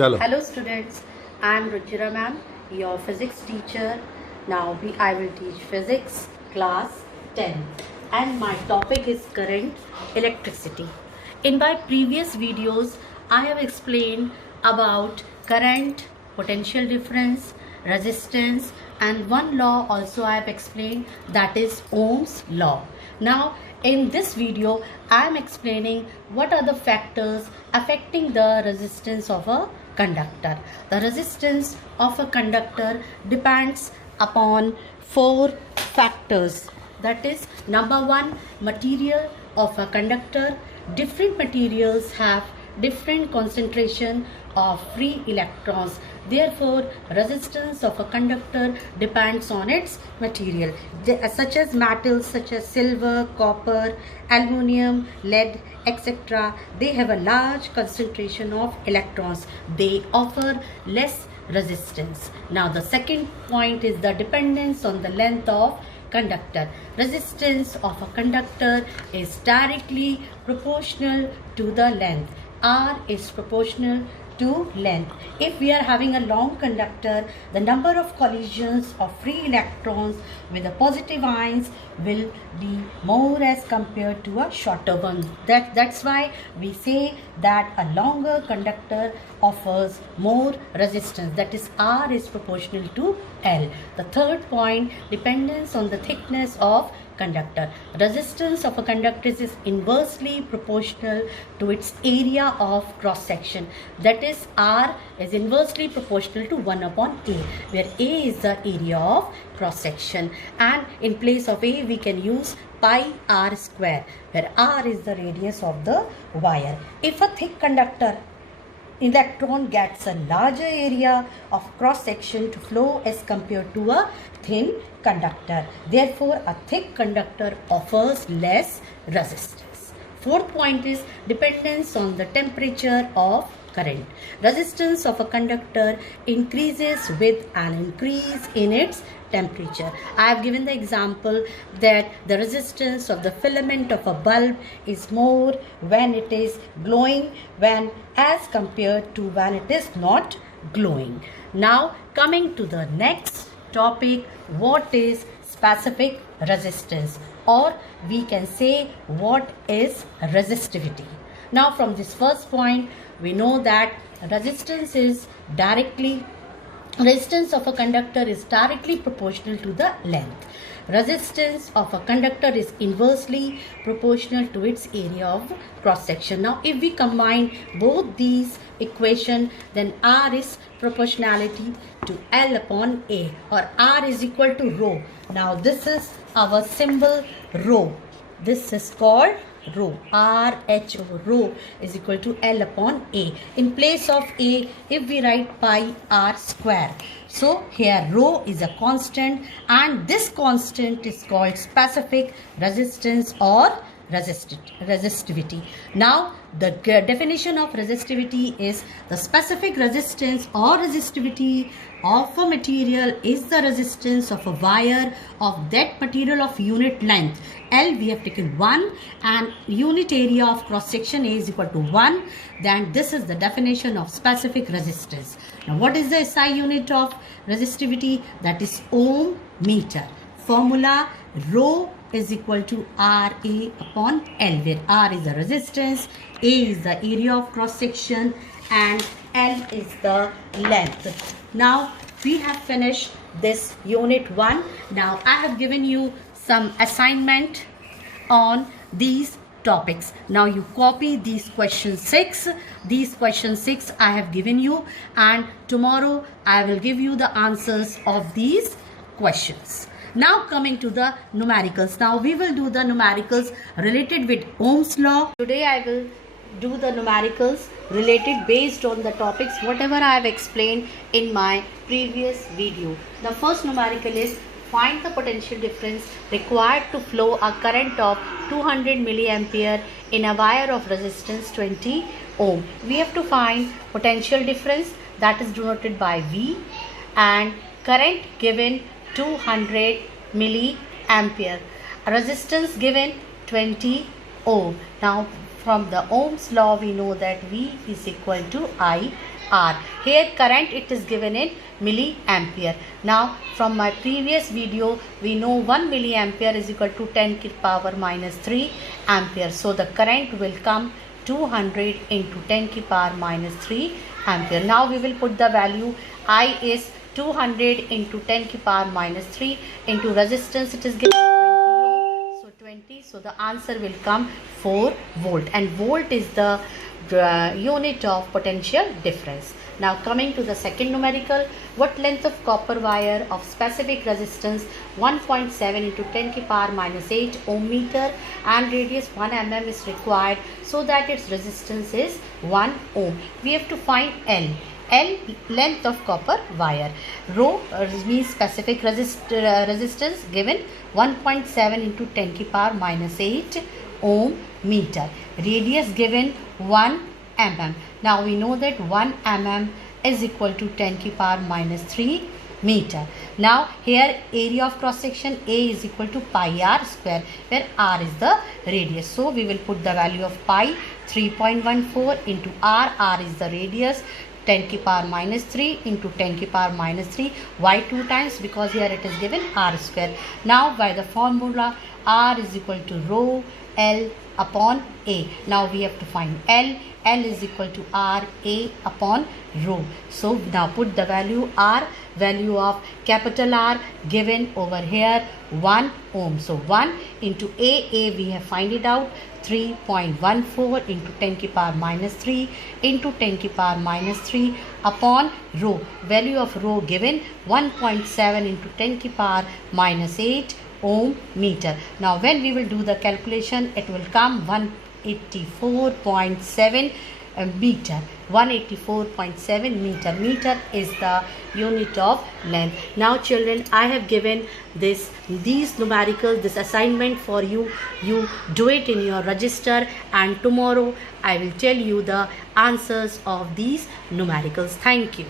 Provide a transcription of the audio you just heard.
चलो Hello students, I am Ruchira ma'am, your physics teacher. Now I will teach physics class 10 and my topic is current electricity. In my previous videos, I have explained about current, potential difference, resistance, and one law also I have explained, that is Ohm's law. Now in this video I am explaining what are the factors affecting the resistance of a conductor. The resistance of a conductor depends upon four factors. That is, number one, material of a conductor. Different materials have different concentration of free electrons. Therefore, resistance of a conductor depends on its material, such as metals such as silver, copper, aluminium, lead, etc. They have a large concentration of electrons. They offer less resistance. Now, the second point is the dependence on the length of conductor. Resistance of a conductor is directly proportional to the length. R is proportional to length. If we are having a long conductor, the number of collisions of free electrons with the positive ions will be more as compared to a shorter one. That's why we say that a longer conductor offers more resistance. That is, R is proportional to L. The third point, dependence on the thickness of conductor. Resistance of a conductor is inversely proportional to its area of cross section. That is, R is inversely proportional to 1 upon A, where A is the area of cross section, and in place of A we can use pi r square, where r is the radius of the wire. If a thick conductor electron gets a larger area of cross section to flow as compared to a thin conductor. Therefore, a thick conductor offers less resistance. Fourth point is dependence on the temperature of current. Resistance of a conductor increases with an increase in its temperature. I have given the example that the resistance of the filament of a bulb is more when it is glowing as compared to when it is not glowing. Now coming to the next topic, what is specific resistance, or we can say what is resistivity. Now from this first point we know that resistance of a conductor is directly proportional to the length. Resistance of a conductor is inversely proportional to its area of cross section. Now if we combine both these equations, then R is proportionality to L upon A, or R is equal to rho. Now this is our symbol rho. This is called rho. RHO, rho is equal to L upon A. In place of A, if we write pi r square. So here rho is a constant, and this constant is called specific resistance or resistivity. Now the definition of resistivity is the specific resistance or resistivity of a material is the resistance of a wire of that material of unit length. L we have taken 1 and unit area of cross section A is equal to 1. Then this is the definition of specific resistance. Now what is the SI unit of resistivity? That is ohm meter. Formula rho is equal to RA upon L, where R is the resistance, A is the area of cross section, and L is the length. Now we have finished this unit 1. Now I have given you some assignment on these topics. Now you copy these question 6. These question 6 I have given you, and tomorrow I will give you the answers of these questions. Now coming to the numericals. Now we will do the numericals related with Ohm's law. Today I will do the numericals related based on the topics whatever I have explained in my previous video. The first numerical is find the potential difference required to flow a current of 200 milliampere in a wire of resistance 20 ohm. We have to find potential difference, that is denoted by V, and current given 200 milliampere, resistance given 20 ohm. Now from the Ohm's law we know that V is equal to I R. Here current it is given in milliampere. Now from my previous video we know 1 milliampere is equal to 10 to the power minus 3 ampere. So the current will come 200 into 10 to the power minus 3 ampere. Now we will put the value. I is 200 into 10 to the power minus 3 into resistance, it is given 20 ohm. So 20. So the answer will come 4 volt, and volt is the unit of potential difference. Now coming to the second numerical, what length of copper wire of specific resistance 1.7 into 10 to the power minus 8 ohm meter and radius 1 mm is required so that its resistance is 1 ohm. We have to find L. L, length of copper wire. Rho means specific resistance given 1.7 into 10 to the power minus 8 ohm meter. Radius given 1 mm. Now we know that 1 mm is equal to 10 to the power minus 3 meter. Now here area of cross section A is equal to pi r square, where r is the radius. So we will put the value of pi 3.14 into r. R is the radius. 10 to the power minus 3 into 10 to the power minus 3. Why 2 times? Because here it is given r square. Now by the formula, r is equal to rho L upon A. Now we have to find L. L is equal to R A upon rho. So now put the value R, value of capital R given over here 1 ohm. So 1 into A we have find it out, 3.14 into 10 to the power minus 3 into 10 to the power minus 3 upon rho. Value of rho given 1.7 into 10 to the power minus 8 ohm meter. Now when we will do the calculation, it will come 184.7 meter. 184.7 meter. Meter is the unit of length. Now children, I have given these numericals, this assignment for you. You do it in your register, and tomorrow I will tell you the answers of these numericals. Thank you.